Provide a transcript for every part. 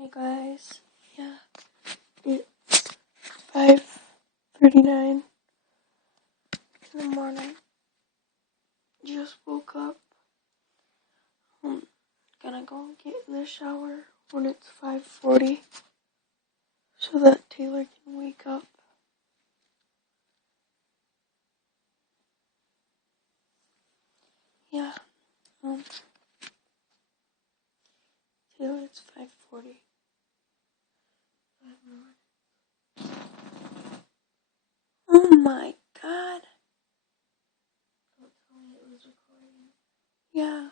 Hey guys, yeah, it's 5:39 in the morning. Just woke up. I'm gonna go get in the shower when it's 5:40 so that Taylor can wake up. Yeah, Taylor, it's 5:40. Oh my god. Don't tell me it was recording. Yeah,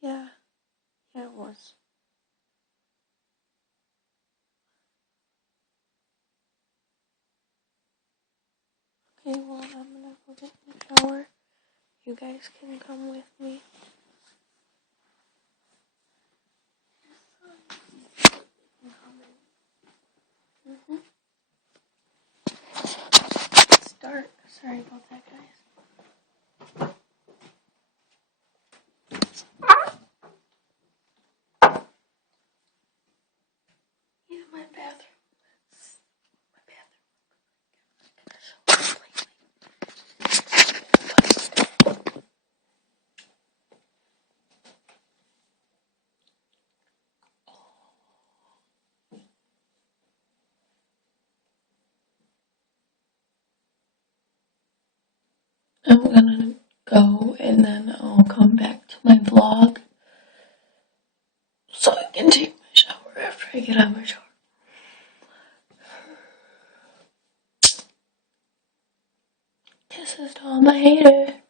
yeah, it was. Okay, well, I'm gonna go get in the shower. You guys can come with me. Mm-hmm. It's dark. Sorry about that, guys. Yeah, my bathroom. I'm gonna go and then I'll come back to my vlog so I can take my shower after I get out of my shower. Kisses to all my haters.